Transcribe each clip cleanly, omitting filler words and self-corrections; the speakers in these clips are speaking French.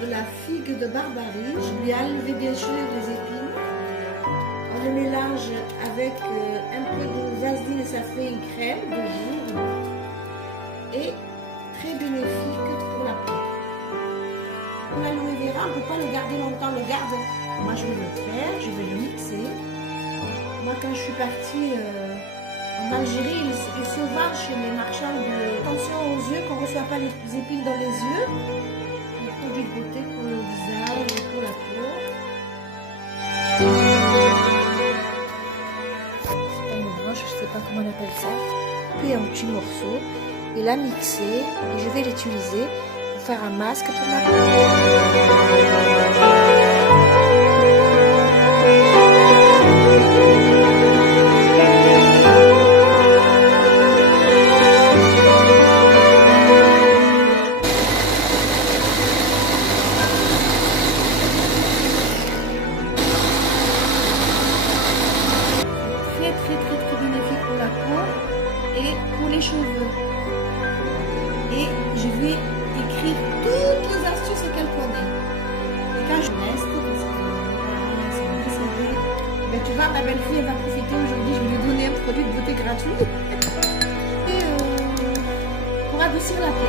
de la figue de Barbarie. Je lui ai enlevé bien sûr les épines. On le mélange avec un peu de vaseline et ça fait une crème de jour. Et très bénéfique pour la peau. Pour l'aloe vera, on ne peut pas le garder longtemps. Le garde. Moi je vais le faire, je vais le mixer. Moi quand je suis partie en Algérie, ils se vendent chez les marchands de... Attention aux yeux, qu'on ne reçoit pas les épines dans les yeux. Des produits de beauté pour le visage et pour la peau. C'est pas une branche, je ne sais pas comment on appelle ça. Puis un petit morceau et la mixer et je vais l'utiliser pour faire un masque pour ma peau. Très bénéfique pour la peau et pour les cheveux. Et je vais écrire toutes les astuces qu'elle connaît. Et quand je reste, ben tu vois, ma belle-fille elle va profiter aujourd'hui, je vais lui donner un produit de beauté gratuit et, pour adoucir la peau.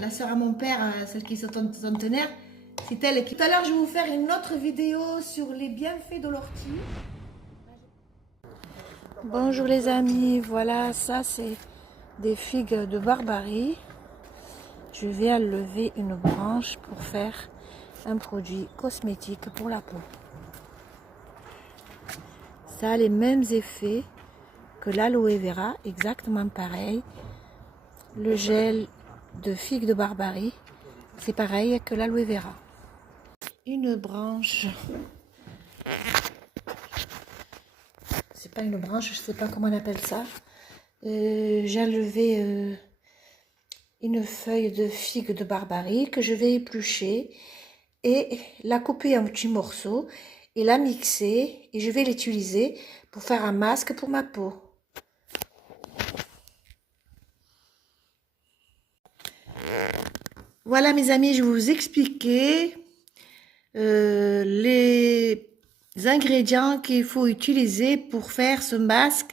La soeur à mon père, celle qui est centenaire, c'est elle qui... Tout à l'heure, je vais vous faire une autre vidéo sur les bienfaits de l'ortie. Bonjour les amis, voilà, ça c'est des figues de Barbarie. Je vais enlever une branche pour faire un produit cosmétique pour la peau. Ça a les mêmes effets que l'aloe vera, exactement pareil. Le gel de figues de Barbarie, c'est pareil que l'aloe vera. Une branche, c'est pas une branche, je sais pas comment on appelle ça. J'ai enlevé une feuille de figue de Barbarie que je vais éplucher et la couper en petits morceaux et la mixer et je vais l'utiliser pour faire un masque pour ma peau. Voilà mes amis, je vais vous expliquer les ingrédients qu'il faut utiliser pour faire ce masque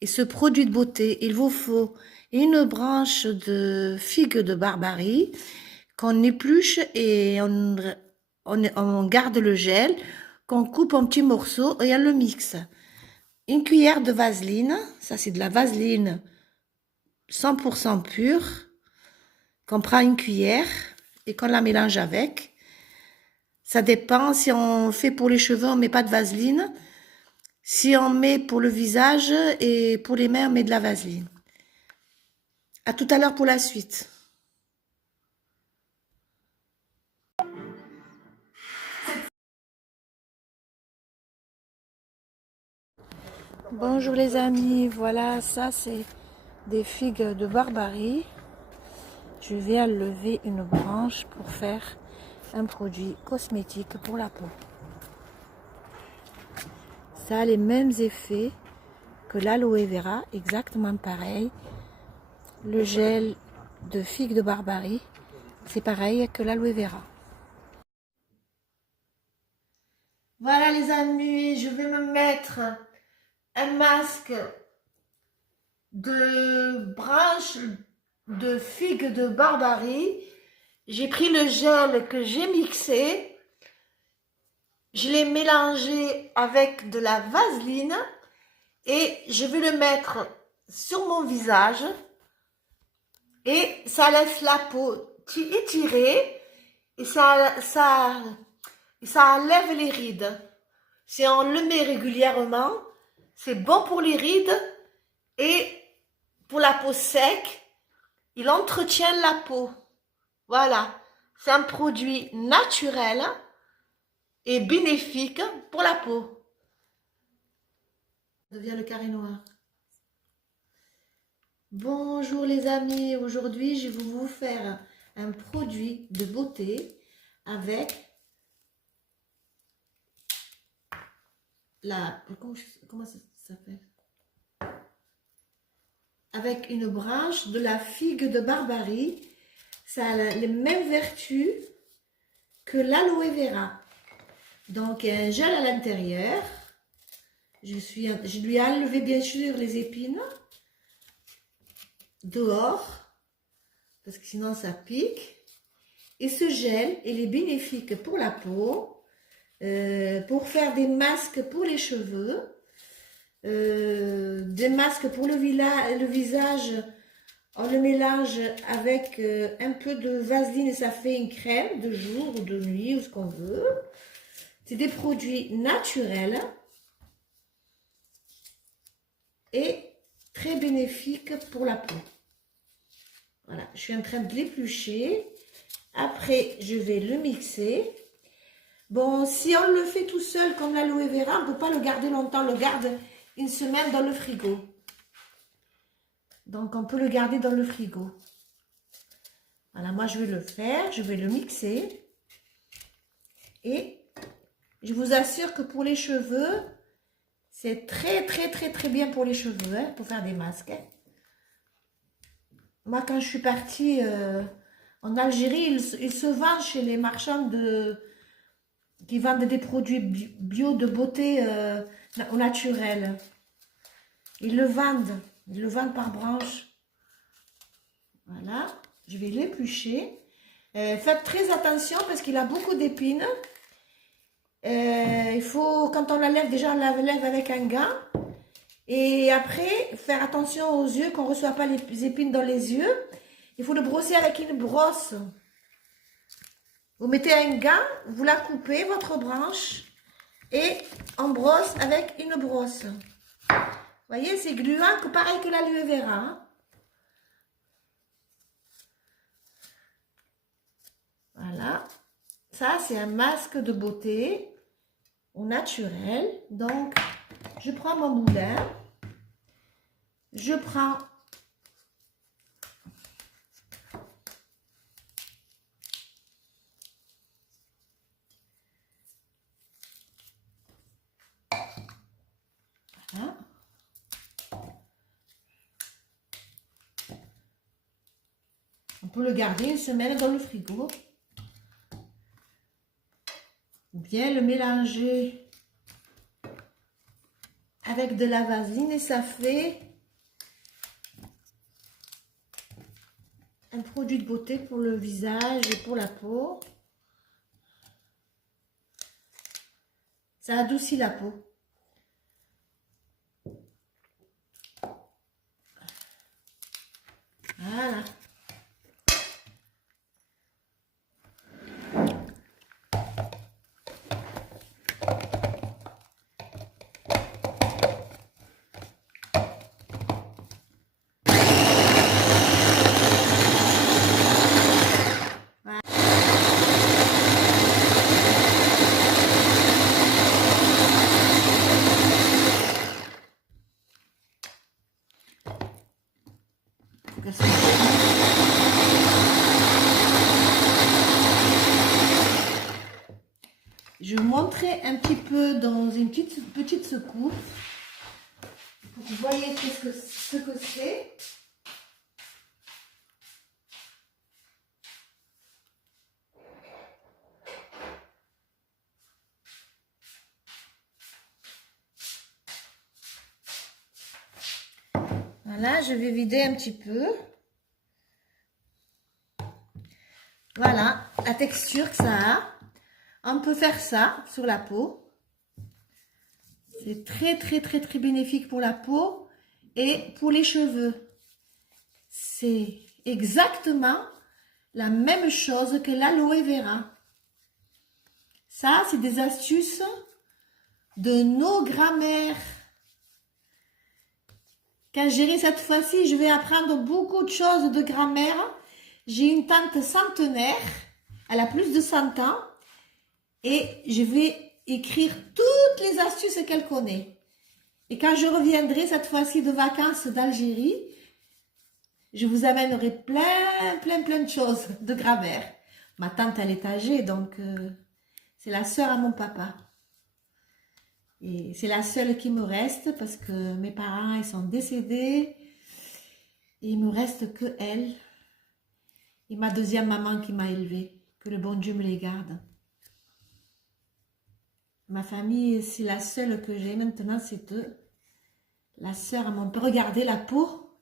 et ce produit de beauté. Il vous faut une branche de figue de Barbarie qu'on épluche et on garde le gel, qu'on coupe en petits morceaux et on le mixe. Une cuillère de vaseline, ça c'est de la vaseline 100% pure, qu'on prend une cuillère et qu'on la mélange avec. Ça dépend, si on fait pour les cheveux, on ne met pas de vaseline. Si on met pour le visage et pour les mains, on met de la vaseline. À tout à l'heure pour la suite. Bonjour les amis, voilà, ça c'est des figues de Barbarie. Je vais enlever une branche pour faire un produit cosmétique pour la peau. Ça a les mêmes effets que l'aloe vera, exactement pareil. Le gel de figues de Barbarie, c'est pareil que l'aloe vera. Voilà les amis, je vais me mettre un masque de branches de figues de Barbarie. J'ai pris le gel que j'ai mixé, je l'ai mélangé avec de la vaseline et je vais le mettre sur mon visage et ça laisse la peau étirée et ça enlève les rides. Si on le met régulièrement, c'est bon pour les rides et pour la peau sec, il entretient la peau. Voilà, c'est un produit naturel et bénéfique pour la peau. Devient le carré noir. Bonjour les amis, aujourd'hui je vais vous faire un produit de beauté avec la... Comment ça s'appelle? Avec une branche de la figue de Barbarie. Ça a les mêmes vertus que l'aloe vera. Donc, un gel à l'intérieur. Je lui ai enlevé bien sûr les épines dehors, parce que sinon ça pique. Et ce gel, il est bénéfique pour la peau, pour faire des masques pour les cheveux, des masques pour le visage. On le mélange avec un peu de vaseline et ça fait une crème de jour ou de nuit ou ce qu'on veut. C'est des produits naturels et très bénéfiques pour la peau. Voilà, je suis en train de l'éplucher. Après, je vais le mixer. Bon, si on le fait tout seul comme l'aloe vera, on ne peut pas le garder longtemps. On le garde une semaine dans le frigo. Donc, on peut le garder dans le frigo. Voilà, moi, je vais le faire. Je vais le mixer. Et je vous assure que pour les cheveux, c'est très, très, très, très bien pour les cheveux, hein, pour faire des masques. Hein. Moi, quand je suis partie en Algérie, ils se vendent chez les marchands qui vendent des produits bio de beauté au naturel. Ils le vendent par branche. Voilà, je vais l'éplucher. Faites très attention parce qu'il a beaucoup d'épines. Il faut, quand on la lève, déjà on la lève avec un gant. Et après, faire attention aux yeux, qu'on ne reçoit pas les épines dans les yeux. Il faut le brosser avec une brosse. Vous mettez un gant, vous la coupez, votre branche, et on brosse avec une brosse. Vous voyez, c'est gluant, pareil que l'aloe vera. Hein. Voilà. Ça, c'est un masque de beauté au naturel. Donc, je prends mon moulin. Je prends voilà. On peut le garder une semaine dans le frigo. Ou bien le mélanger avec de la vaseline et ça fait un produit de beauté pour le visage et pour la peau. Ça adoucit la peau. Voilà. Je vais vous montrer un petit peu dans une petite secousse pour que vous voyez ce que c'est. Voilà, je vais vider un petit peu. Voilà la texture que ça a. On peut faire ça sur la peau. C'est très, très, très, très bénéfique pour la peau et pour les cheveux. C'est exactement la même chose que l'aloe vera. Ça, c'est des astuces de nos grands-mères. Quand j'irai cette fois-ci, je vais apprendre beaucoup de choses de grand-mère. J'ai une tante centenaire, elle a plus de 100 ans. Et je vais écrire toutes les astuces qu'elle connaît. Et quand je reviendrai cette fois-ci de vacances d'Algérie, je vous amènerai plein de choses de grammaire. Ma tante, elle est âgée, donc c'est la sœur à mon papa. Et c'est la seule qui me reste parce que mes parents, ils sont décédés. Et il me reste que elle et ma deuxième maman qui m'a élevée. Que le bon Dieu me les garde. Ma famille, c'est la seule que j'ai maintenant, c'est eux. La sœur à mon père. Regardez la peau.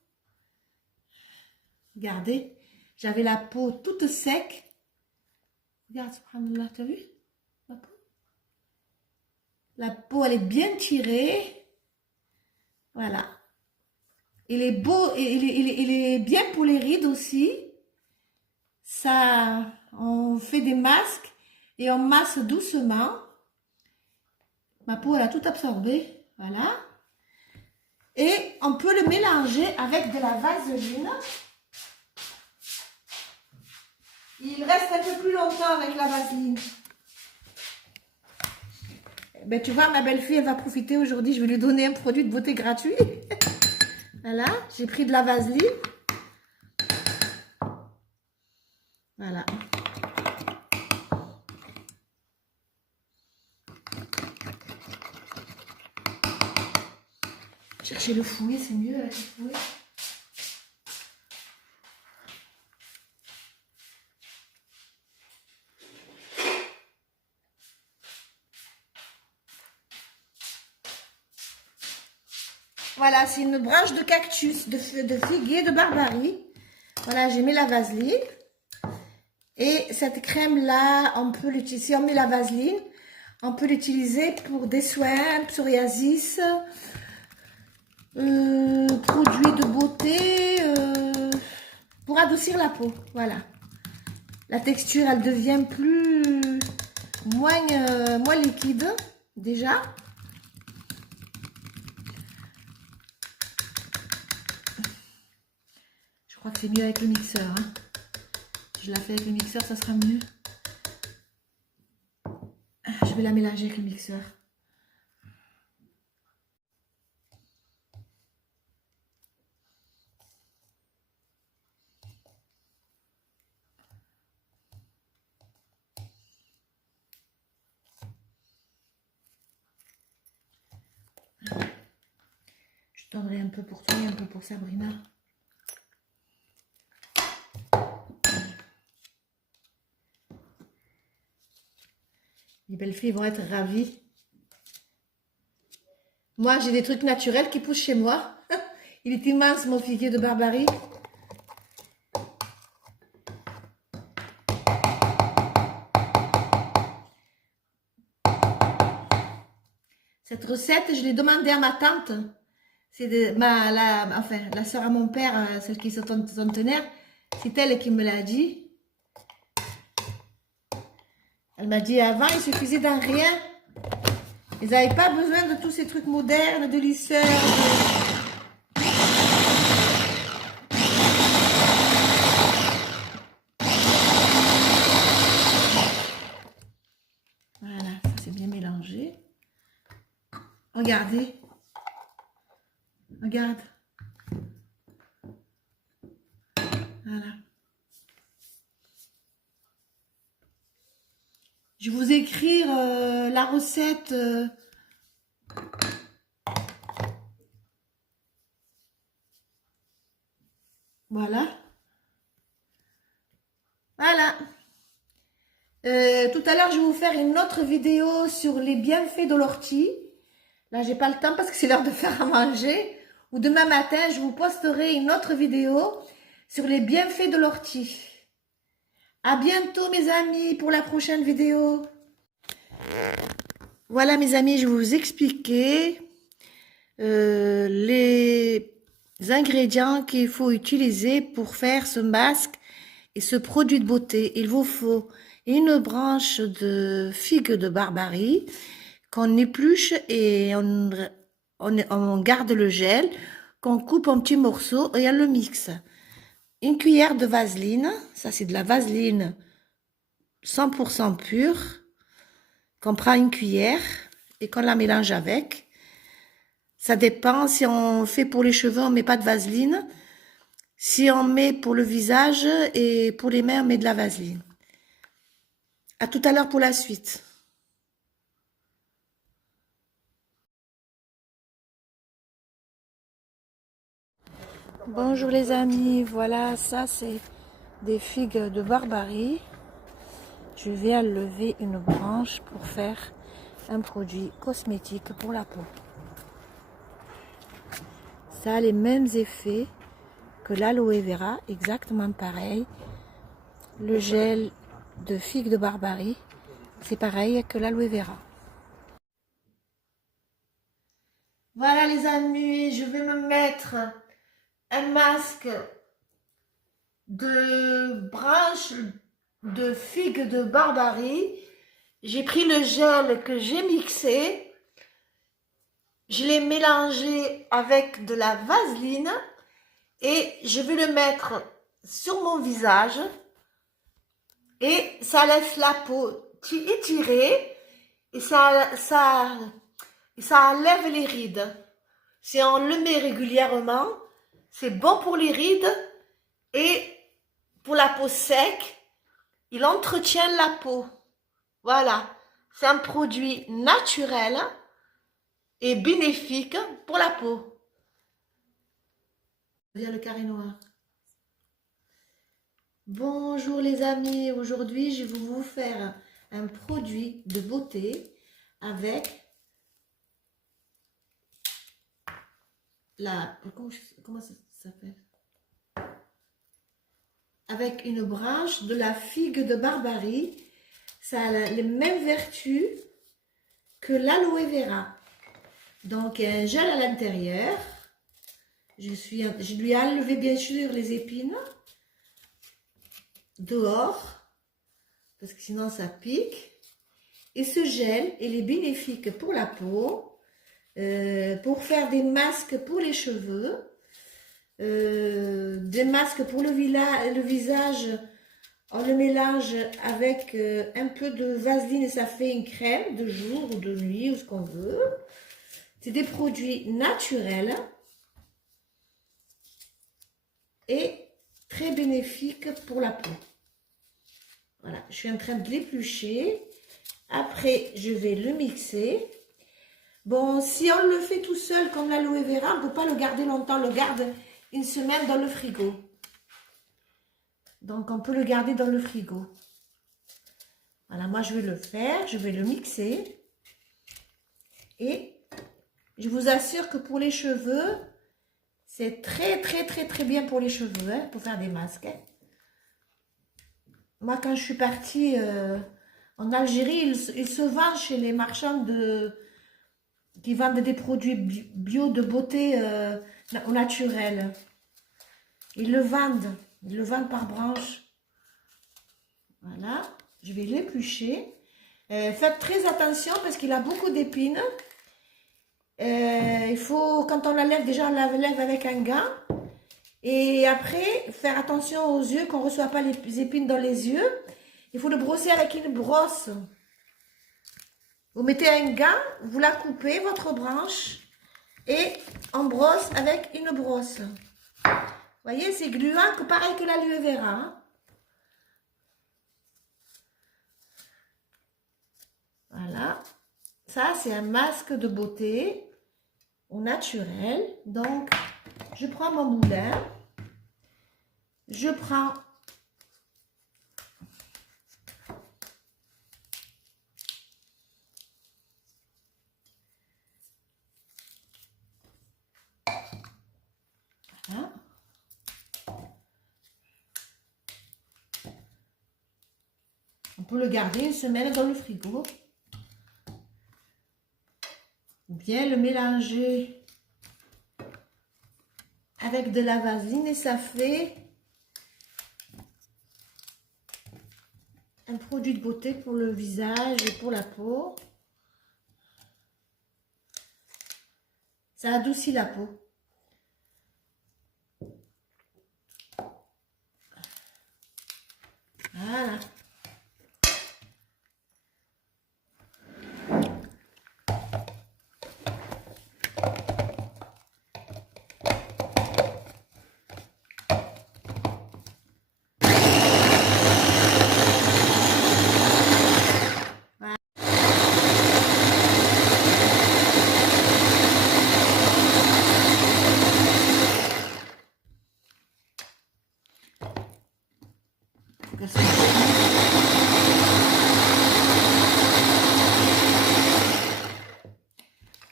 Regardez. J'avais la peau toute sec. Regarde, subhanallah, tu as vu la peau? La peau, elle est bien tirée. Voilà. Il est beau, il est bien pour les rides aussi. Ça, on fait des masques et on masse doucement. Ma peau, elle a tout absorbé. Voilà. Et on peut le mélanger avec de la vaseline. Il reste un peu plus longtemps avec la vaseline. Ben, tu vois, ma belle-fille, elle va profiter aujourd'hui. Je vais lui donner un produit de beauté gratuit. Voilà, j'ai pris de la vaseline. Voilà. Chercher le fouet, c'est mieux avec le fouet. Voilà, c'est une branche de cactus, de figuier, de barbarie. Voilà, j'ai mis la vaseline. Et cette crème-là, on peut l'utiliser, si on met la vaseline, on peut l'utiliser pour des soins, psoriasis, produits de beauté, pour adoucir la peau. Voilà. La texture, elle devient moins liquide, déjà. Je crois que c'est mieux avec le mixeur. Hein. Je la fais avec le mixeur, ça sera mieux. Je vais la mélanger avec le mixeur. Je tendrai un peu pour toi et un peu pour Sabrina. Les belles filles vont être ravies. Moi, j'ai des trucs naturels qui poussent chez moi. Il est immense, mon figuier de barbarie. Cette recette, je l'ai demandée à ma tante. C'est la soeur à mon père, celle qui est son centenaire. C'est elle qui me l'a dit. Elle m'a dit avant, il suffisait d'un rien. Ils n'avaient pas besoin de tous ces trucs modernes, de lisseurs. Voilà, ça c'est bien mélangé. Regardez. Regarde. Voilà. Je vais vous écrire la recette. Voilà. Voilà. Tout à l'heure, je vais vous faire une autre vidéo sur les bienfaits de l'ortie. Là, j'ai pas le temps parce que c'est l'heure de faire à manger. Ou demain matin, je vous posterai une autre vidéo sur les bienfaits de l'ortie. À bientôt, mes amis, pour la prochaine vidéo. Voilà, mes amis, je vais vous expliquer les ingrédients qu'il faut utiliser pour faire ce masque et ce produit de beauté. Il vous faut une branche de figue de barbarie qu'on épluche et on garde le gel, qu'on coupe en petits morceaux et on le mixe. Une cuillère de vaseline, ça c'est de la vaseline 100% pure, qu'on prend une cuillère et qu'on la mélange avec. Ça dépend, si on fait pour les cheveux, on ne met pas de vaseline. Si on met pour le visage et pour les mains, on met de la vaseline. À tout à l'heure pour la suite. Bonjour les amis, voilà, ça c'est des figues de Barbarie. Je vais enlever une branche pour faire un produit cosmétique pour la peau. Ça a les mêmes effets que l'aloe vera, exactement pareil. Le gel de figues de Barbarie, c'est pareil que l'aloe vera. Voilà les amis, je vais me mettre un masque de branches de figues de Barbarie. J'ai pris le gel que j'ai mixé, je l'ai mélangé avec de la vaseline et je vais le mettre sur mon visage et ça laisse la peau étirée et ça enlève les rides. Si on le met régulièrement, c'est bon pour les rides et pour la peau sec, il entretient la peau. Voilà, c'est un produit naturel et bénéfique pour la peau. Viens le carré noir. Bonjour les amis, aujourd'hui je vais vous faire un produit de beauté avec la... Comment ça s'appelle? Avec une branche de la figue de Barbarie. Ça a les mêmes vertus que l'aloe vera. Donc, un gel à l'intérieur. Je lui ai enlevé bien sûr les épines dehors, parce que sinon ça pique. Et ce gel, il est bénéfique pour la peau, pour faire des masques pour les cheveux, des masques pour le visage. On le mélange avec un peu de vaseline et ça fait une crème de jour ou de nuit ou ce qu'on veut. C'est des produits naturels et très bénéfiques pour la peau. Voilà, je suis en train de l'éplucher. Après, je vais le mixer. Bon, si on le fait tout seul comme l'aloe vera, on ne peut pas le garder longtemps. On le garde une semaine dans le frigo. Donc, on peut le garder dans le frigo. Voilà, moi, je vais le faire. Je vais le mixer. Et je vous assure que pour les cheveux, c'est très, très, très, très bien pour les cheveux, hein, pour faire des masques. Hein. Moi, quand je suis partie en Algérie, il se vend chez les marchands qui vendent des produits bio de beauté au naturel. Ils le vendent par branche. Voilà, je vais l'éplucher. Faites très attention parce qu'il a beaucoup d'épines. Il faut, quand on la lève, déjà on la lève avec un gant. Et après, faire attention aux yeux, qu'on ne reçoit pas les épines dans les yeux. Il faut le brosser avec une brosse. Vous mettez un gant, vous la coupez, votre branche, et on brosse avec une brosse. Vous voyez, c'est gluant, pareil que l'aloe vera. Hein. Voilà. Ça, c'est un masque de beauté au naturel. Donc, je prends mon moulin. Je prends voilà. On peut le garder une semaine dans le frigo. Ou bien le mélanger avec de la vaseline et ça fait un produit de beauté pour le visage et pour la peau. Ça adoucit la peau. Voilà.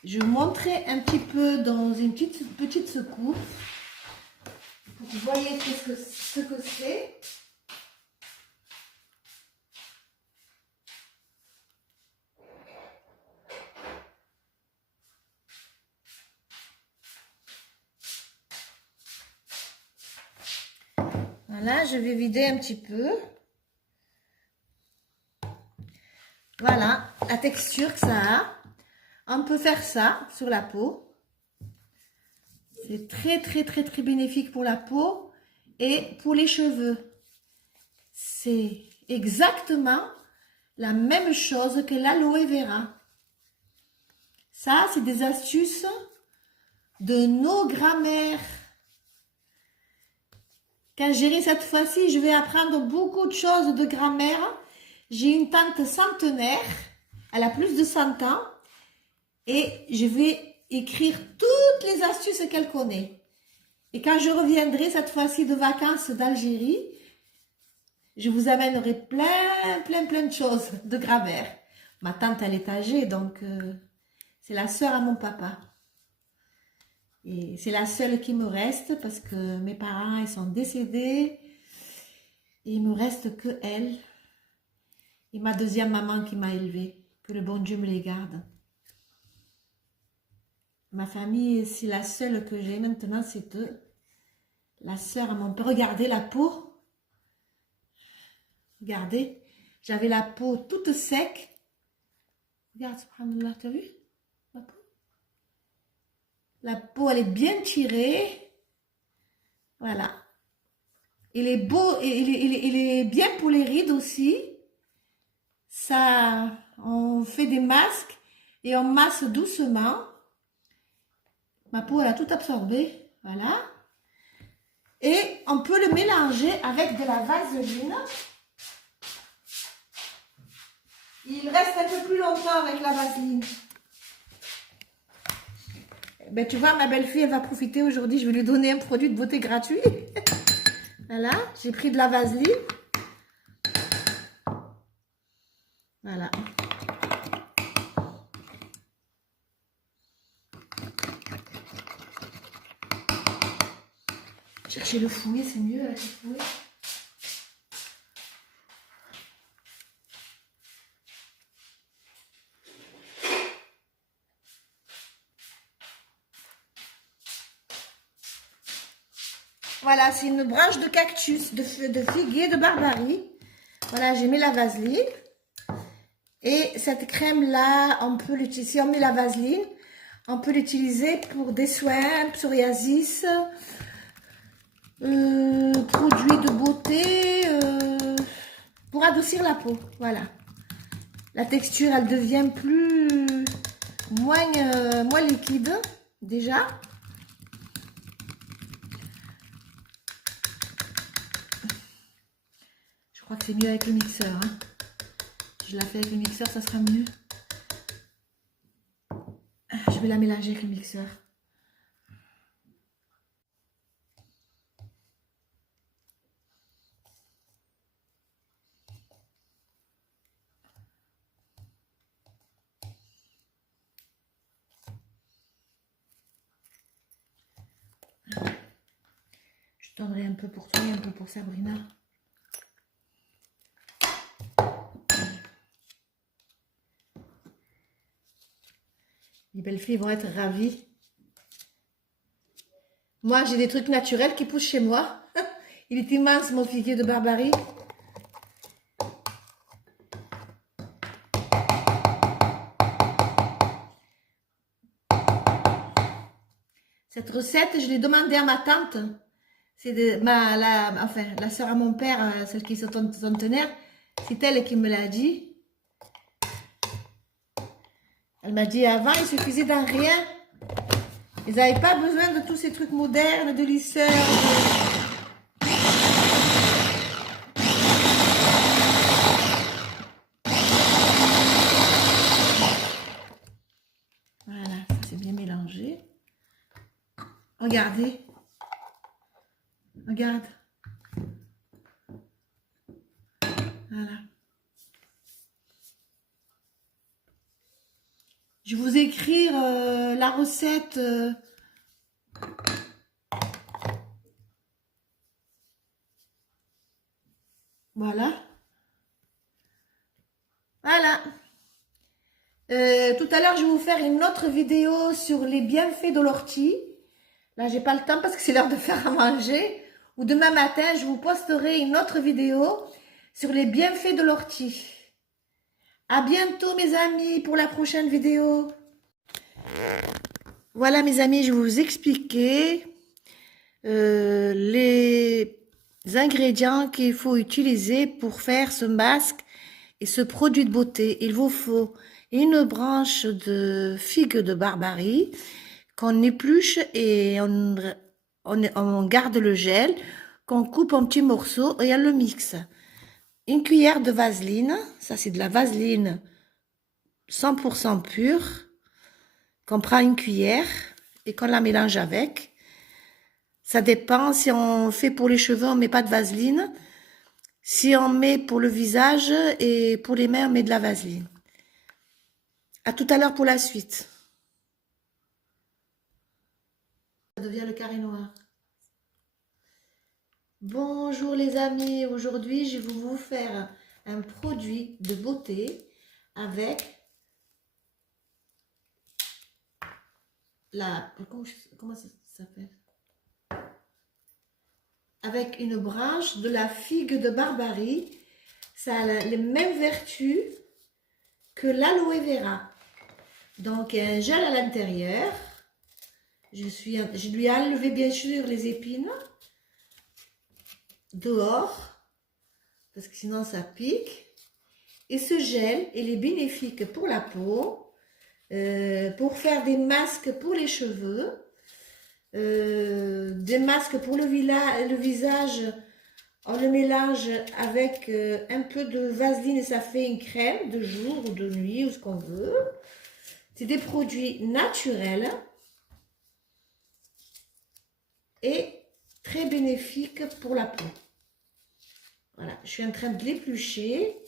Je vais vous montrer un petit peu dans une petite secoupe pour que vous voyez ce que c'est. Voilà, je vais vider un petit peu. Voilà la texture que ça a. On peut faire ça sur la peau. C'est très bénéfique pour la peau et pour les cheveux. C'est exactement la même chose que l'aloe vera. Ça, c'est des astuces de nos grands-mères. Quand j'irai cette fois-ci, je vais apprendre beaucoup de choses de grand-mère. J'ai une tante centenaire, elle a plus de 100 ans, et je vais écrire toutes les astuces qu'elle connaît. Et quand je reviendrai cette fois-ci de vacances d'Algérie, je vous amènerai plein de choses de grand-mère. Ma tante, elle est âgée, donc c'est la sœur à mon papa. Et c'est la seule qui me reste parce que mes parents, ils sont décédés. Et il me reste que elle et ma deuxième maman qui m'a élevée. Que le bon Dieu me les garde. Ma famille, c'est la seule que j'ai maintenant, c'est eux. La sœur à mon père. Regardez la peau. Regardez. J'avais la peau toute sec. Regarde, subhanallah, tu as vu la peau? La peau, elle est bien tirée. Voilà. Il est beau, il est bien pour les rides aussi. Ça, on fait des masques et on masse doucement. Ma peau, elle a tout absorbé. Voilà. Et on peut le mélanger avec de la vaseline. Il reste un peu plus longtemps avec la vaseline. Ben, tu vois, ma belle-fille, elle va profiter aujourd'hui. Je vais lui donner un produit de beauté gratuit. Voilà, j'ai pris de la vaseline. Voilà. Chercher le fouet, c'est mieux avec le fouet. Voilà, c'est une branche de cactus, de figuier de Barbarie. Voilà, j'ai mis la vaseline. Et cette crème-là, on peut l'utiliser, si on met la vaseline, on peut l'utiliser pour des soins, psoriasis, produits de beauté, pour adoucir la peau. Voilà. La texture, elle devient moins liquide, déjà. Je crois que c'est mieux avec le mixeur. Hein. Je la fais avec le mixeur, ça sera mieux. Je vais la mélanger avec le mixeur. Je tendrai un peu pour toi et un peu pour Sabrina. Les belles filles vont être ravies. Moi, j'ai des trucs naturels qui poussent chez moi. Il est immense, mon figuier de Barbarie. Cette recette, je l'ai demandée à ma tante. C'est la sœur à mon père, celle qui est centenaire. C'est elle qui me l'a dit. Elle m'a dit avant, il suffisait d'un rien. Ils n'avaient pas besoin de tous ces trucs modernes, de lisseurs. Voilà, ça c'est bien mélangé. Regardez. Regarde. Voilà. Je vais vous écrire la recette. Voilà. Voilà. Tout à l'heure, je vais vous faire une autre vidéo sur les bienfaits de l'ortie. Là, j'ai pas le temps parce que c'est l'heure de faire à manger. Ou demain matin, je vous posterai une autre vidéo sur les bienfaits de l'ortie. À bientôt, mes amis, pour la prochaine vidéo. Voilà, mes amis, je vais vous expliquer les ingrédients qu'il faut utiliser pour faire ce masque et ce produit de beauté. Il vous faut une branche de figue de Barbarie qu'on épluche et on garde le gel, qu'on coupe en petits morceaux et on le mixe. Une cuillère de vaseline, ça c'est de la vaseline 100% pure, qu'on prend une cuillère et qu'on la mélange avec. Ça dépend, si on fait pour les cheveux, on met pas de vaseline. Si on met pour le visage et pour les mains, on met de la vaseline. À tout à l'heure pour la suite. Ça devient le carré noir. Bonjour les amis, aujourd'hui je vais vous faire un produit de beauté avec la... Comment ça s'appelle? Avec une branche de la figue de Barbarie. Ça a les mêmes vertus que l'aloe vera. Donc un gel à l'intérieur. Je lui ai enlevé bien sûr les épines dehors parce que sinon ça pique. Et ce gel, il est bénéfique pour la peau, pour faire des masques pour les cheveux, des masques pour le visage. On le mélange avec un peu de vaseline et ça fait une crème de jour ou de nuit ou ce qu'on veut. C'est des produits naturels et très bénéfiques pour la peau. Voilà, je suis en train de l'éplucher.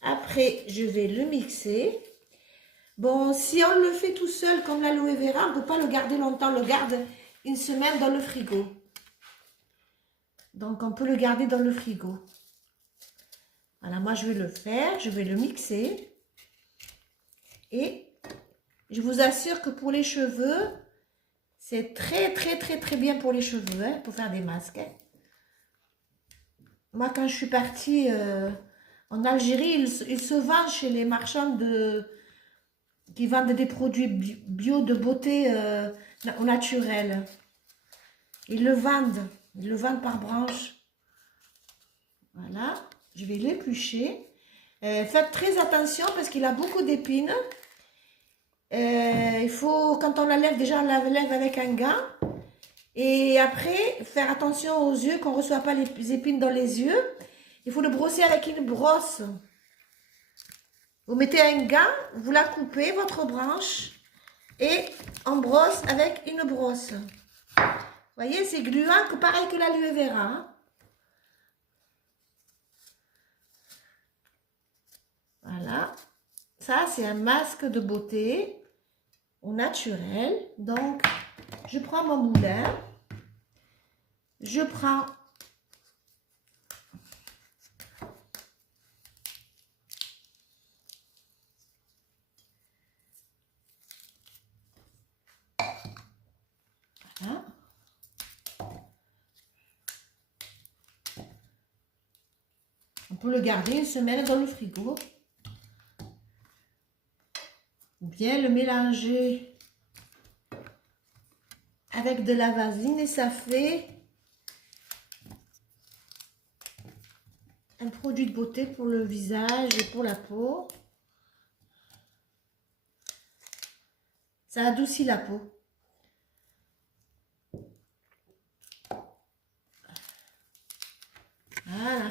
Après, je vais le mixer. Bon, si on le fait tout seul comme l'aloe vera, on ne peut pas le garder longtemps. On le garde une semaine dans le frigo. Donc, on peut le garder dans le frigo. Voilà, moi, je vais le faire. Je vais le mixer. Et je vous assure que pour les cheveux, c'est très bien pour les cheveux, hein, pour faire des masques. Hein. Moi, quand je suis partie en Algérie, il se vend chez les marchands qui vendent des produits bio de beauté au naturel. Ils le vendent par branche. Voilà, je vais l'éplucher. Faites très attention parce qu'il a beaucoup d'épines. Il faut, quand on la lève, déjà on la lève avec un gant. Et après, faire attention aux yeux, qu'on ne reçoit pas les épines dans les yeux. Il faut le brosser avec une brosse. Vous mettez un gant, vous la coupez, votre branche, et on brosse avec une brosse. Vous voyez, c'est gluant, pareil que l'aloe vera. Hein. Voilà. Ça, c'est un masque de beauté au naturel. Donc, je prends mon moulin. Je prends voilà. On peut le garder une semaine dans le frigo. Ou bien le mélanger avec de la vaseline et ça fait un produit de beauté pour le visage et pour la peau. Ça adoucit la peau. Voilà.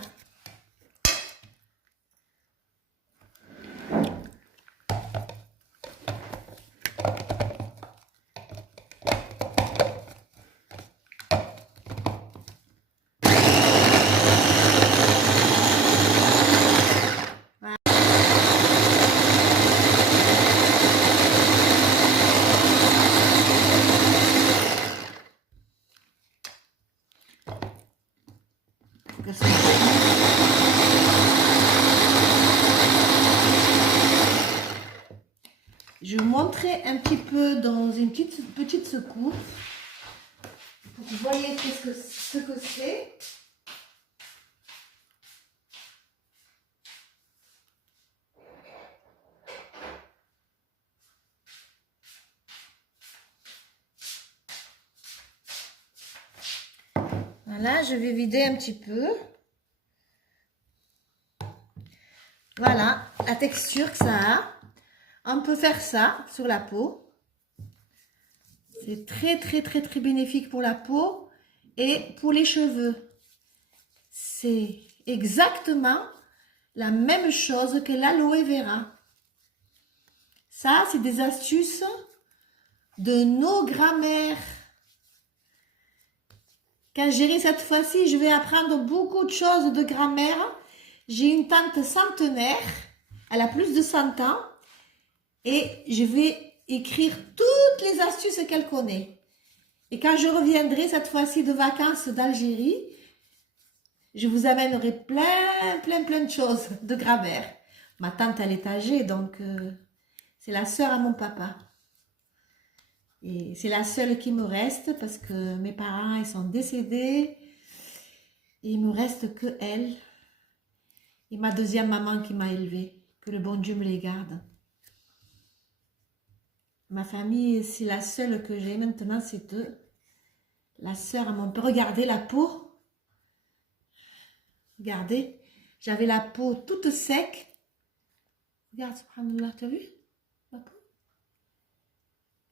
montrer un petit peu dans une petite secoupe pour que vous voyez ce que c'est. Voilà, je vais vider un petit peu. Voilà la texture que ça a. On peut faire ça sur la peau. C'est très bénéfique pour la peau et pour les cheveux. C'est exactement la même chose que l'aloe vera. Ça, c'est des astuces de nos grands-mères. Quand j'irai cette fois-ci, je vais apprendre beaucoup de choses de grand-mère. J'ai une tante centenaire, elle a plus de 100 ans, et je vais écrire toutes les astuces qu'elle connaît. Et quand je reviendrai cette fois-ci de vacances d'Algérie, je vous amènerai plein de choses de grand-mère. Ma tante, elle est âgée, donc c'est la sœur à mon papa. Et c'est la seule qui me reste parce que mes parents, ils sont décédés. Et il me reste que elle et ma deuxième maman qui m'a élevée. Que le bon Dieu me les garde. Ma famille, c'est la seule que j'ai maintenant, c'est eux. La sœur à mon père. Regardez la peau. Regardez. J'avais la peau toute sec. Regarde, subhanallah, tu as vu la peau?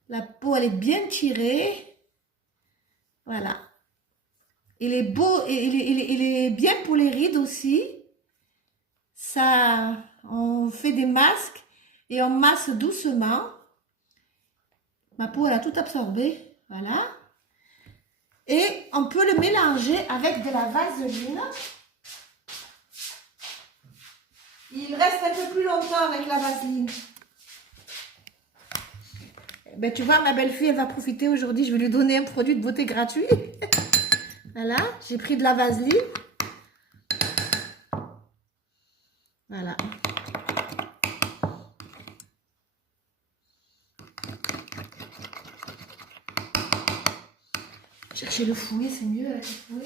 La peau, elle est bien tirée. Voilà. Il est beau, il est bien pour les rides aussi. Ça, on fait des masques et on masse doucement. Ma peau, elle a tout absorbé. Voilà. Et on peut le mélanger avec de la vaseline. Il reste un peu plus longtemps avec la vaseline. Ben, tu vois, ma belle-fille, elle va profiter aujourd'hui. Je vais lui donner un produit de beauté gratuit. Voilà, j'ai pris de la vaseline. Voilà. Chercher le fouet, c'est mieux avec le fouet.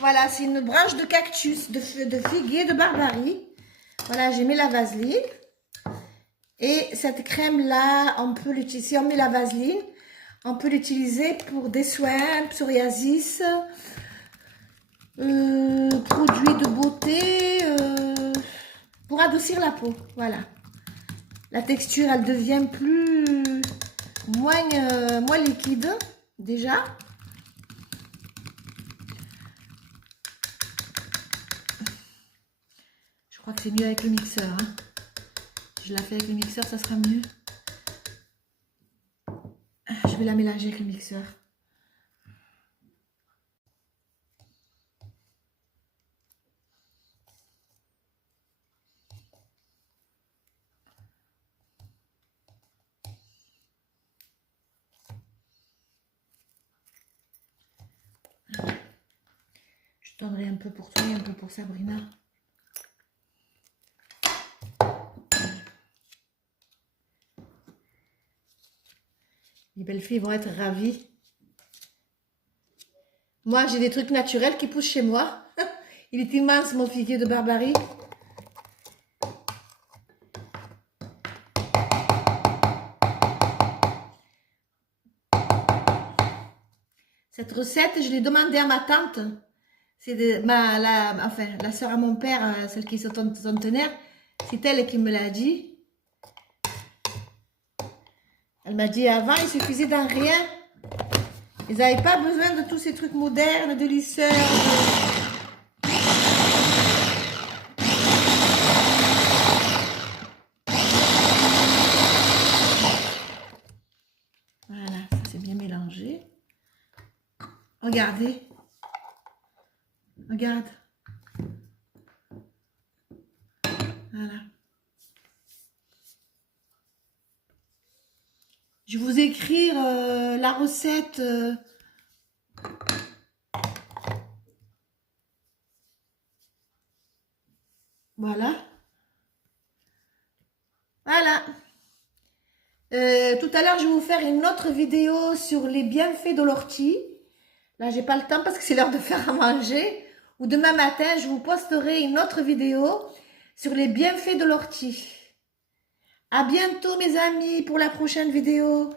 Voilà, c'est une branche de cactus, de figuier de Barbarie. Voilà, j'ai mis la vaseline. Et cette crème-là, on peut l'utiliser, si on met la vaseline, on peut l'utiliser pour des soins, psoriasis, produits de beauté, pour adoucir la peau. Voilà. La texture, elle devient moins liquide, déjà. Je crois que c'est mieux avec le mixeur. Hein. Je la fais avec le mixeur, ça sera mieux. Je vais la mélanger avec le mixeur. Je donnerai un peu pour toi et un peu pour Sabrina. Les belles filles vont être ravies. Moi, j'ai des trucs naturels qui poussent chez moi. Il est immense, mon figuier de Barbarie. Cette recette, je l'ai demandée à ma tante. C'est la soeur à mon père, celle qui est centenaire. C'est elle qui me l'a dit. Elle m'a dit avant, il suffisait d'un rien. Ils n'avaient pas besoin de tous ces trucs modernes, de lisseurs. Voilà, ça c'est bien mélangé. Regardez. Regarde. Voilà. Je vais vous écrire la recette. Voilà. Voilà. Tout à l'heure, je vais vous faire une autre vidéo sur les bienfaits de l'ortie. Là, j'ai pas le temps parce que c'est l'heure de faire à manger. Ou demain matin, je vous posterai une autre vidéo sur les bienfaits de l'ortie. À bientôt, mes amis, pour la prochaine vidéo.